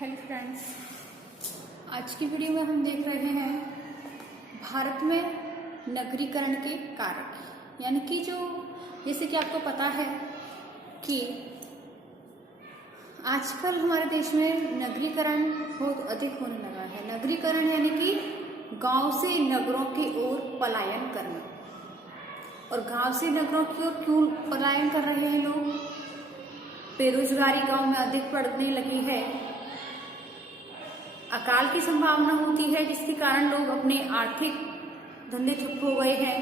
Hello friends, आज की video में हम देख रहे हैं भारत में नगरीकरण के कारक, यानी कि जैसे कि आपको पता है कि आजकल हमारे देश में नगरीकरण बहुत अधिक होने लगा है। नगरीकरण यानी कि गांव से नगरों की ओर पलायन करना। और गांव से नगरों की ओर क्यों पलायन कर रहे हैं लोग? बेरोजगारी गांव में अधिक बढ़ने लगी है, अकाल की संभावना होती है, जिसके कारण लोग अपने आर्थिक धंधे ठप हो गए हैं।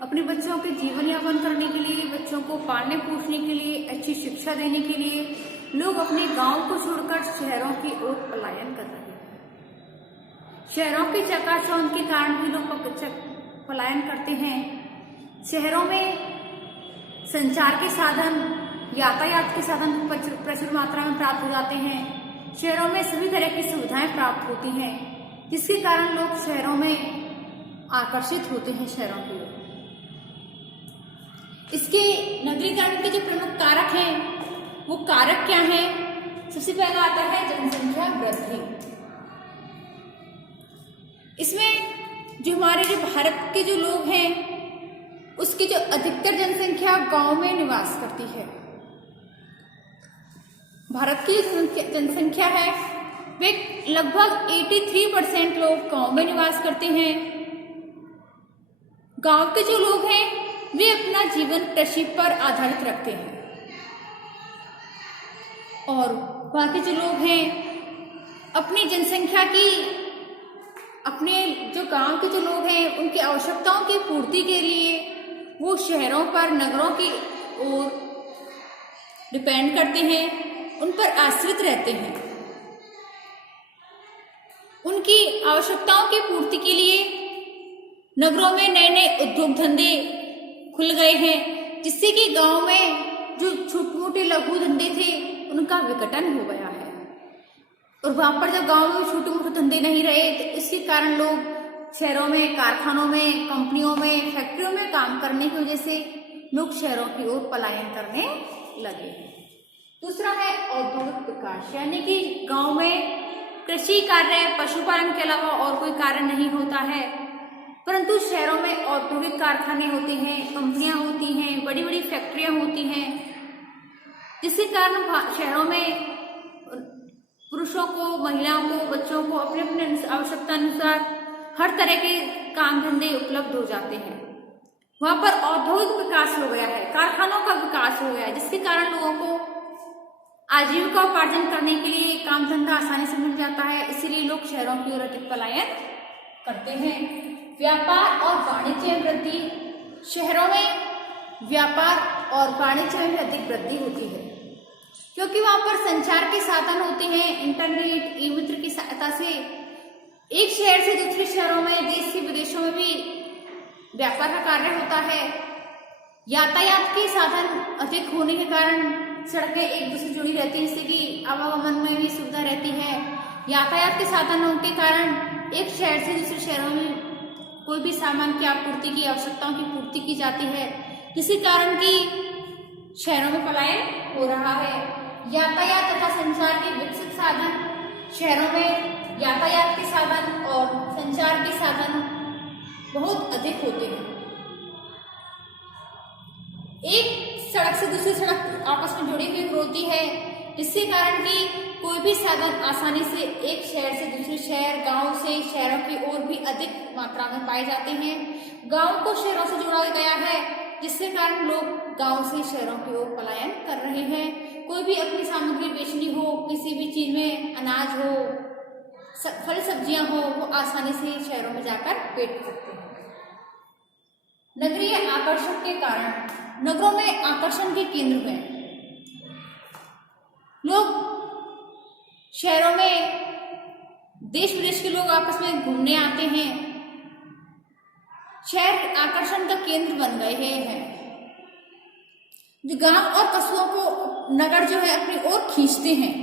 अपने बच्चों के जीवन यापन करने के लिए, बच्चों को पालने पोषने के लिए, अच्छी शिक्षा देने के लिए लोग अपने गांव को छोड़कर शहरों की ओर पलायन कर रहे हैं। शहरों की चकाचौंध के कारण भी लोग पलायन करते हैं। शहरों में संचार के साधन, यातायात के साधन प्रचुर मात्रा में प्राप्त हो जाते हैं। शहरों में सभी तरह की सुविधाएं प्राप्त होती हैं, जिसके कारण लोग शहरों में आकर्षित होते हैं शहरों की ओर। इसके नगरीकरण के जो प्रमुख कारक हैं वो कारक क्या हैं? सबसे पहला आता है जनसंख्या वृद्धि। इसमें जो हमारे भारत के जो लोग हैं उसकी जो अधिकतर जनसंख्या गांव में निवास करती है। भारत की जनसंख्या है वे लगभग 83% लोग गांव में निवास करते हैं। गांव के जो लोग हैं वे अपना जीवन कृषि पर आधारित रखते हैं, और बाकी जो लोग हैं अपनी जनसंख्या की, अपने जो गांव के जो लोग हैं उनकी आवश्यकताओं की पूर्ति के लिए वो शहरों पर, नगरों की ओर डिपेंड करते हैं, उन पर आश्रित रहते हैं। उनकी आवश्यकताओं की पूर्ति के लिए नगरों में नए नए उद्योग धंधे खुल गए हैं, जिससे कि गांव में जो छोटे मोटे लघु धंधे थे उनका विघटन हो गया है। और वहां पर जब गांव में छोटे मोटे धंधे नहीं रहे तो इसके कारण लोग शहरों में, कारखानों में, कंपनियों में, फैक्ट्रियों में काम करने की वजह से लोग शहरों की ओर पलायन करने लगे हैं। दूसरा है औद्योगिक विकास, यानी कि गांव में कृषि कार्य, पशुपालन के अलावा और कोई कार्य नहीं होता है, परंतु शहरों में औद्योगिक कारखाने होते हैं, कंपनियां होती हैं, बड़ी बड़ी फैक्ट्रियां होती हैं, जिसके कारण शहरों में पुरुषों को, महिलाओं को, बच्चों को अपने अपने आवश्यकता अनुसार हर तरह के काम धंधे उपलब्ध हो जाते हैं। वहां पर औद्योगिक विकास हो गया है, कारखानों का विकास हो गया है, जिसके कारण लोगों को आजीविका उपार्जन करने के लिए काम धंधा आसानी से मिल जाता है। इसीलिए लोग शहरों की ओर अधिक पलायन करते हैं। व्यापार और वाणिज्य में वृद्धि, शहरों में व्यापार और वाणिज्य में भी अधिक वृद्धि होती है, क्योंकि वहां पर संचार के साधन होते हैं। इंटरनेट, ई मित्र की सहायता से एक शहर से दूसरे शहरों में, देश के विदेशों में भी व्यापार का कार्य होता है। यातायात के साधन अधिक होने के कारण सड़कें एक दूसरे से जुड़ी रहती हैं, जिससे कि आवागमन में भी सुविधा रहती है। यातायात के साधनों के कारण एक शहर से दूसरे शहरों में कोई भी सामान की आपूर्ति की, आवश्यकताओं की पूर्ति की जाती है, जिसके कारण कि शहरों में पलायन हो रहा है। यातायात तथा संचार के विकसित साधन, शहरों में यातायात के साधन और संचार के साधन बहुत अधिक होते हैं। एक सड़क से दूसरी सड़क आपस में जुड़ी हुई होती है, जिसके कारण कि कोई भी साधन आसानी से एक शहर से दूसरे शहर, गांव से शहरों की ओर भी अधिक मात्रा में पाए जाते हैं। गांव को शहरों से जोड़ा गया है, जिसके कारण लोग गांव से शहरों की ओर पलायन कर रहे हैं। कोई भी अपनी सामग्री बेचनी हो, किसी भी चीज में अनाज हो, फल सब्जियां हो, वो आसानी से शहरों में जाकर बेच सकते हैं। नगरीय आकर्षण के कारण नगरों में आकर्षण के केंद्र में लोग, शहरों में देश विदेश के लोग आपस में घूमने आते हैं। शहर आकर्षण का केंद्र बन गए हैं। जो गांव और कस्बों को नगर जो है अपनी ओर खींचते हैं।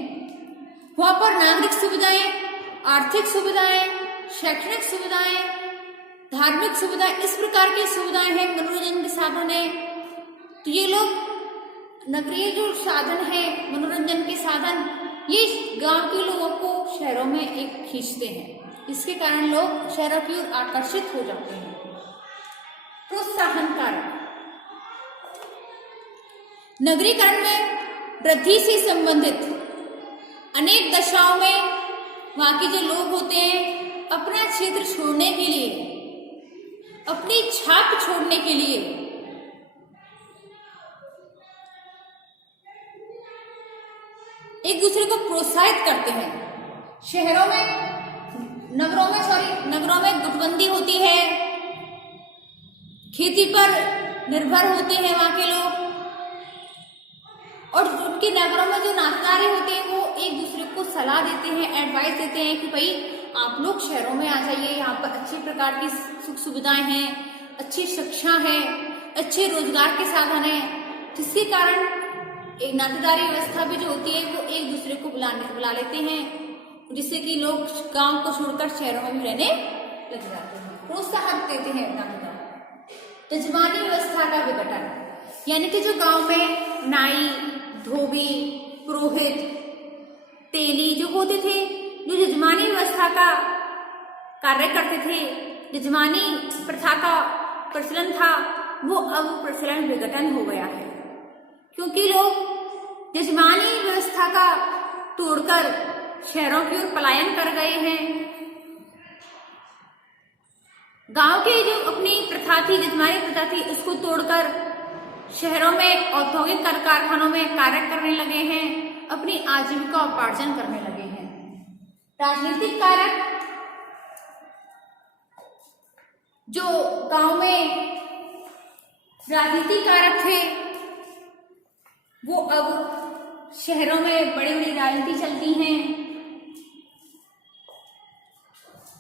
वहां पर नागरिक सुविधाएं, आर्थिक सुविधाएं, शैक्षणिक सुविधाएं, धार्मिक सुविधाएं, इस प्रकार की सुविधाएं हैं, मनोरंजन के साधन है। तो ये लोग नगरीय जो साधन है, मनोरंजन के साधन, ये गांव के लोगों को शहरों में एक खींचते हैं। इसके कारण लोग शहरों की ओर आकर्षित हो जाते हैं। प्रोत्साहन कारक, नगरीकरण में वृद्धि से संबंधित अनेक दशाओं में वहां के जो लोग होते हैं अपना क्षेत्र छोड़ने के लिए, अपनी छाप छोड़ने के लिए एक दूसरे को प्रोत्साहित करते हैं। नगरों में गुटबंदी होती है, खेती पर निर्भर होते हैं वहां के लोग, और उनके नगरों में जो नातेदार होते हैं वो एक दूसरे को सलाह देते हैं, एडवाइस देते हैं कि भाई आप लोग शहरों में आ जाइए, यहाँ पर अच्छी प्रकार की सुख सुविधाएं हैं, अच्छी शिक्षा है, अच्छे रोजगार के साधन है, जिसके कारण एक नातेदारी व्यवस्था भी जो होती है वो एक दूसरे को बुला लेते हैं, जिससे कि लोग गांव को छोड़कर शहरों में भी रहने लग जाते हैं। प्रोत्साहन देते हैं नातेदार। यजमानी व्यवस्था का विघटन, यानी कि जो गांव में नाई, धोबी, पुरोहित, तेली जो होते थे, जो यजमानी व्यवस्था का कार्य करते थे, यजमानी प्रथा का प्रचलन था, वो अब प्रचलन विघटन हो गया है, क्योंकि लोग यजमानी व्यवस्था का तोड़कर शहरों की ओर पलायन कर गए हैं। गांव की जो अपनी प्रथा थी, यजमानी प्रथा थी, उसको तोड़कर शहरों में औद्योगिक कारखानों में कार्य करने लगे हैं, अपनी आजीविका उपार्जन करने लगे हैं। राजनीतिक कारक, जो गांव में राजनीतिक कारक थे वो अब शहरों में बड़ी बड़ी राजनीति चलती हैं।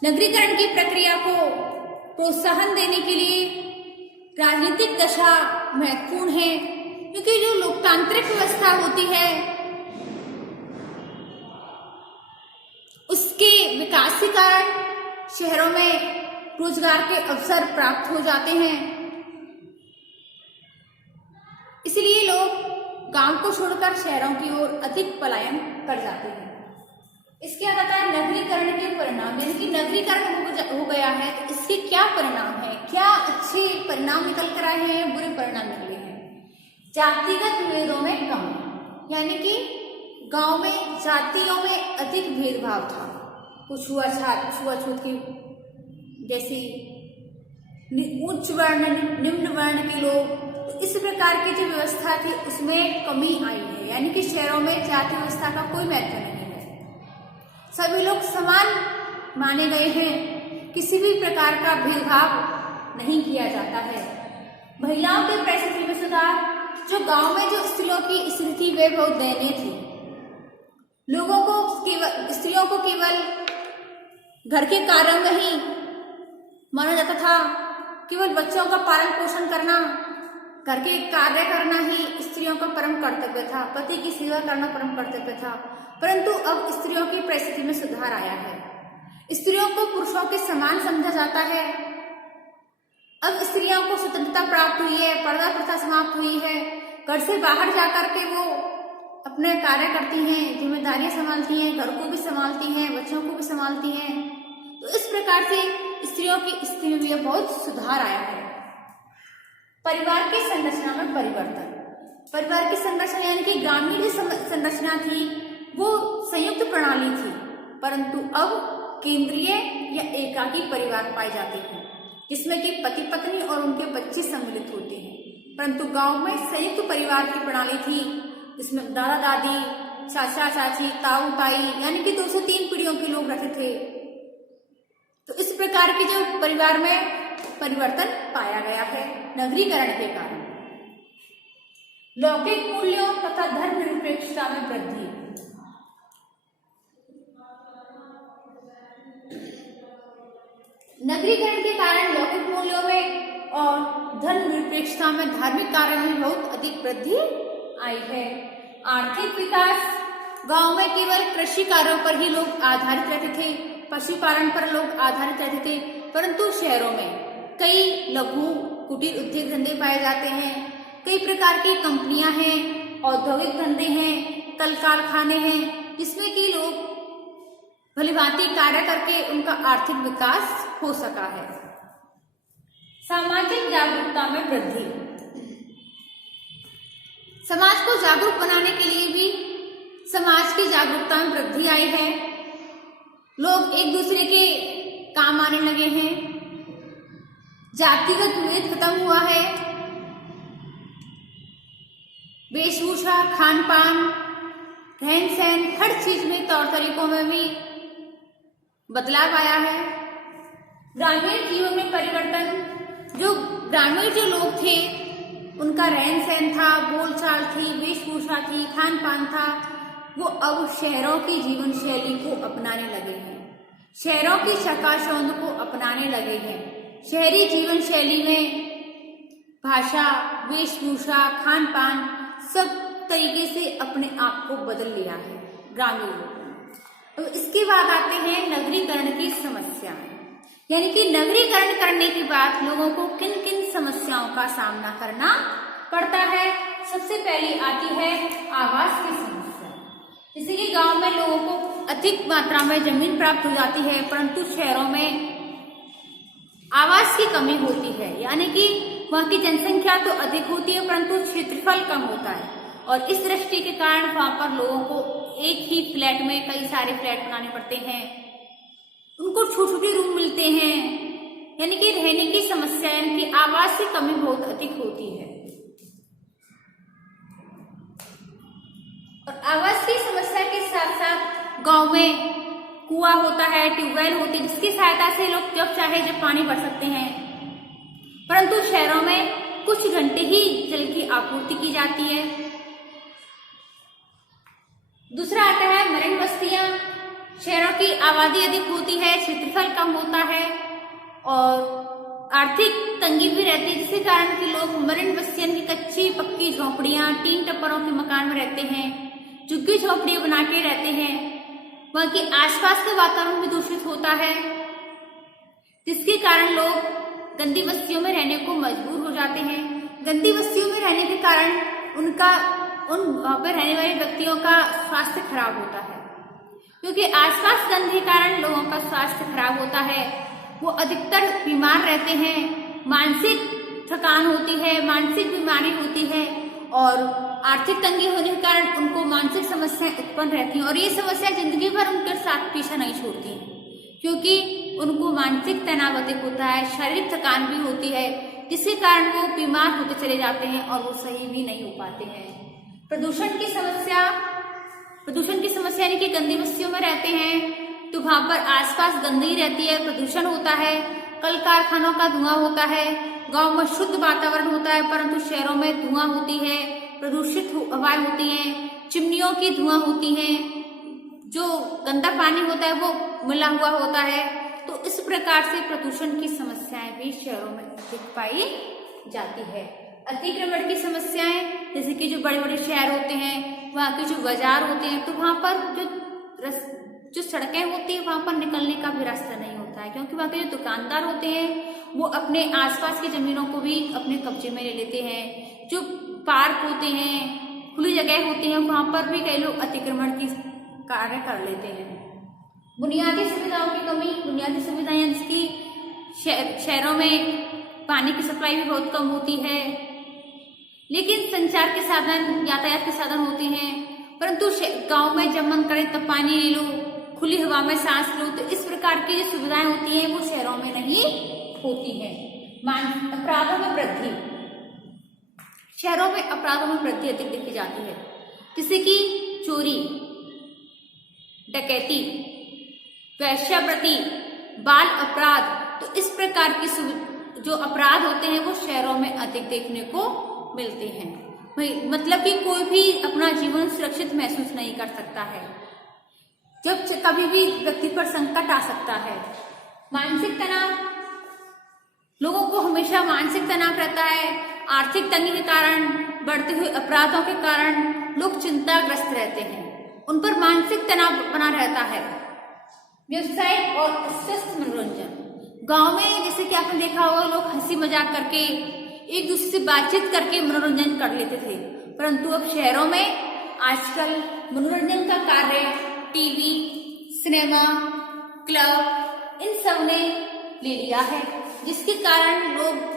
नगरीकरण की प्रक्रिया को प्रोत्साहन देने के लिए राजनीतिक दशा महत्वपूर्ण है, क्योंकि जो लोकतांत्रिक व्यवस्था होती है उसके विकास के कारण शहरों में रोजगार के अवसर प्राप्त हो जाते हैं। इसलिए लोग गांव को छोड़कर शहरों की ओर अधिक पलायन कर जाते हैं। इसके अलावा नगरीकरण के परिणाम, यानी कि नगरीकरण हो गया है तो इसके क्या परिणाम है, क्या अच्छे परिणाम निकल कर आए हैं, बुरे परिणाम निकले हैं। जातिगत भेदों में कमी, यानी कि गांव में जातियों में अधिक भेदभाव था, कुछ छुआछूत की, जैसे उच्च वर्ण निम्न वर्ण के लोग, तो इस प्रकार की जो व्यवस्था थी उसमें कमी आई है, यानी कि शहरों में जाति व्यवस्था का कोई महत्व नहीं है, सभी लोग समान माने गए हैं, किसी भी प्रकार का भेदभाव नहीं किया जाता है। महिलाओं के परिस्थिति में सुधार, जो गांव में जो स्त्रियों की स्थिति वे बहुत दयनीय थी, स्त्रियों को केवल घर के कार्यों में ही माना जाता था, केवल बच्चों का पालन पोषण करना, घर के कार्य करना ही स्त्रियों का परम कर्तव्य था, पति की सेवा करना परम कर्तव्य था। परंतु अब स्त्रियों की परिस्थिति में सुधार आया है, स्त्रियों को पुरुषों के समान समझा जाता है। अब स्त्रियों को स्वतंत्रता प्राप्त हुई है, पर्दा प्रथा समाप्त हुई है, घर से बाहर जाकर के वो अपने कार्य करती हैं, जिम्मेदारियां संभालती हैं, घर को भी संभालती हैं, बच्चों को भी संभालती हैं। तो इस प्रकार से स्त्रियों की स्थिति में बहुत सुधार आया है। परिवार की संरचना में परिवर्तन, परिवार की संरचना यानी कि ग्रामीण जो संरचना थी वो संयुक्त प्रणाली थी, परंतु अब केंद्रीय या एकाकी परिवार पाए जाते हैं, जिसमें कि पति पत्नी और उनके बच्चे सम्मिलित होते हैं। परंतु गांव में संयुक्त परिवार की प्रणाली थी, जिसमें दादा दादी, चाचा चाची, ताऊ ताई, यानी कि 2 से 3 पीढ़ियों के लोग रहते थे। तो इस प्रकार के जो परिवार में परिवर्तन पाया गया है नगरीकरण के कारण। लौकिक मूल्यों तथा धर्मनिरपेक्षता में वृद्धि, नगरीकरण के कारण लौकिक मूल्यों में और धर्मनिरपेक्षता में, धार्मिक कार्यों में बहुत अधिक वृद्धि आई है। आर्थिक विकास, गांव में केवल कृषि कार्यों पर ही लोग आधारित रहते थे, पशुपालन पर लोग आधारित रहते थे, परंतु शहरों में कई लघु कुटीर उद्योग धंधे पाए जाते हैं, कई प्रकार की कंपनियां हैं, औद्योगिक धंधे हैं, कल कारखाने हैं, जिसमें कि लोग भलीभांति कार्य करके उनका आर्थिक विकास हो सका है। सामाजिक जागरूकता में वृद्धि। समाज को जागरूक बनाने के लिए भी समाज की जागरूकता में वृद्धि आई है। लोग एक दूसरे के काम आने लगे हैं, जातिगत भेद खत्म हुआ है, वेशभूषा, खान पान, रहन सहन, हर चीज में तौर तरीकों में भी बदलाव आया है। ग्रामीण जीवन में परिवर्तन, जो ग्रामीण जो लोग थे उनका रहन सहन था, बोलचाल थी, वेशभूषा थी, खान पान था, वो अब शहरों की जीवन शैली को अपनाने लगे हैं, शहरों की चकाचौंध को अपनाने लगे हैं। शहरी जीवन शैली में भाषा, वेशभूषा, खान पान सब तरीके से अपने आप को बदल लिया है ग्रामीण लोगों ने। तो इसके बाद आते हैं नगरीकरण की समस्या, यानी कि नगरीकरण करने के बाद लोगों को किन किन समस्याओं का सामना करना पड़ता है। सबसे पहली आती है आवास की समस्या। जैसे कि गांव में लोगों को अधिक मात्रा में जमीन प्राप्त हो जाती है, परंतु शहरों में आवास की कमी होती है, यानी कि वहां की जनसंख्या तो अधिक होती है परंतु क्षेत्रफल कम होता है, और इस दृष्टि के कारण वहां पर लोगों को एक ही फ्लैट में कई सारे फ्लैट बनाने पड़ते हैं, उनको छोटे छोटे रूम मिलते हैं, यानी कि रहने की समस्या, यानी कि आवास की कमी बहुत अधिक होती है। और आवास की समस्या के साथ साथ गांव में कुआं होता है, ट्यूबवेल होती है, जिसकी सहायता से लोग जब चाहे जब पानी भर सकते हैं, परंतु शहरों में कुछ घंटे ही जल की आपूर्ति की जाती है। दूसरा आता है मरण बस्तियां। शहरों की आबादी अधिक होती है, क्षेत्रफल कम होता है और आर्थिक तंगी भी रहती है, जिसके कारण कि लोग मरण बस्तियां की कच्ची पक्की झोपड़ियां, टीन टप्परों के मकान में रहते हैं, झुग्गी झोपड़ियां बना के रहते हैं। वहां के आसपास का वातावरण भी दूषित होता है, जिसके कारण लोग गंदी बस्तियों में रहने को मजबूर हो जाते हैं। गंदी बस्तियों में रहने के कारण वहां पर रहने वाले व्यक्तियों का स्वास्थ्य खराब होता है, क्योंकि आसपास गंद के कारण लोगों का स्वास्थ्य खराब होता है। वो अधिकतर बीमार रहते हैं, मानसिक थकान होती है, मानसिक बीमारी होती है, और आर्थिक तंगी होने के कारण उनको मानसिक समस्याएं उत्पन्न रहती हैं, और ये समस्या जिंदगी भर उनके साथ पीछा नहीं छोड़ती है, क्योंकि उनको मानसिक तनाव अधिक होता है, शारीरिक थकान भी होती है, जिसके कारण वो बीमार होते चले जाते हैं और वो सही भी नहीं हो पाते हैं। प्रदूषण की समस्या यानी कि गंदी बस्तियों में रहते हैं तो वहां पर आसपास गंदगी रहती है, प्रदूषण होता है, कल कारखानों का धुआं होता है। गांव में शुद्ध वातावरण होता है, परंतु शहरों में धुआं होती है, प्रदूषित हवाएं होती हैं, चिमनियों की धुआं होती हैं, जो गंदा पानी होता है वो मिला हुआ होता है। तो इस प्रकार से प्रदूषण की समस्याएं भी शहरों में अधिक पाई जाती है। अतिक्रमण की समस्याएं, जैसे कि जो बड़े बड़े शहर होते हैं, वहाँ के जो बाजार होते हैं, तो वहां पर जो सड़कें होती है वहां पर निकलने का भी रास्ता नहीं होता है, क्योंकि वहाँ के जो दुकानदार होते हैं वो अपने आसपास की जमीनों को भी अपने कब्जे में ले लेते हैं। जो पार्क होते हैं, खुली जगह होती हैं, वहां पर भी कई लोग अतिक्रमण की कार्य कर लेते हैं। बुनियादी सुविधाओं की कमी, बुनियादी सुविधाएं जिसकी शहरों में पानी की सप्लाई भी बहुत कम होती है, लेकिन संचार के साधन, यातायात के साधन होते हैं, परंतु गांव में जब मन करे तब पानी ले लो, खुली हवा में सांस लो, तो इस प्रकार की जो सुविधाएं होती हैं वो शहरों में नहीं होती है। अपराधों में वृद्धि, शहरों में अपराधों में वृद्धि अधिक देखी जाती है, जैसे कि चोरी, डकैती, वेश्यावृत्ति, बाल अपराध। तो इस प्रकार की जो अपराध होते हैं वो शहरों में अधिक देखने को मिलते हैं। मतलब कि कोई भी अपना जीवन सुरक्षित महसूस नहीं कर सकता है, जब कभी भी व्यक्ति पर संकट आ सकता है। मानसिक तनाव, लोगों को हमेशा मानसिक तनाव रहता है। आर्थिक तंगी के कारण, बढ़ते हुए अपराधों के कारण लोग चिंताग्रस्त रहते हैं, उन पर मानसिक तनाव बना रहता है। व्यवसाय और स्वस्थ मनोरंजन, गांव में जैसे कि आपने देखा होगा, लोग हंसी मजाक करके एक दूसरे से बातचीत करके मनोरंजन कर लेते थे, परंतु अब शहरों में आजकल मनोरंजन का कार्य टीवी, सिनेमा, क्लब इन सब ने ले लिया है, जिसके कारण लोग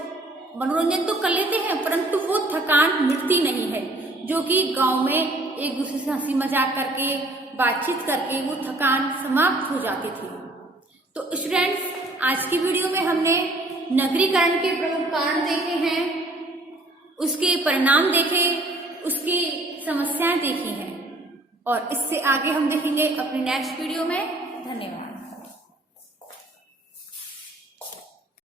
मनोरंजन तो कर लेते हैं परंतु वो थकान मिटती नहीं है, जो कि गांव में एक दूसरे से हंसी मजाक करके बातचीत करके वो थकान समाप्त हो जाती थी। तो स्टूडेंट्स, आज की वीडियो में हमने नगरीकरण के प्रमुख कारण देखे हैं, उसके परिणाम देखे, उसकी समस्याएं देखी हैं और इससे आगे हम देखेंगे अपनी नेक्स्ट वीडियो में। धन्यवाद।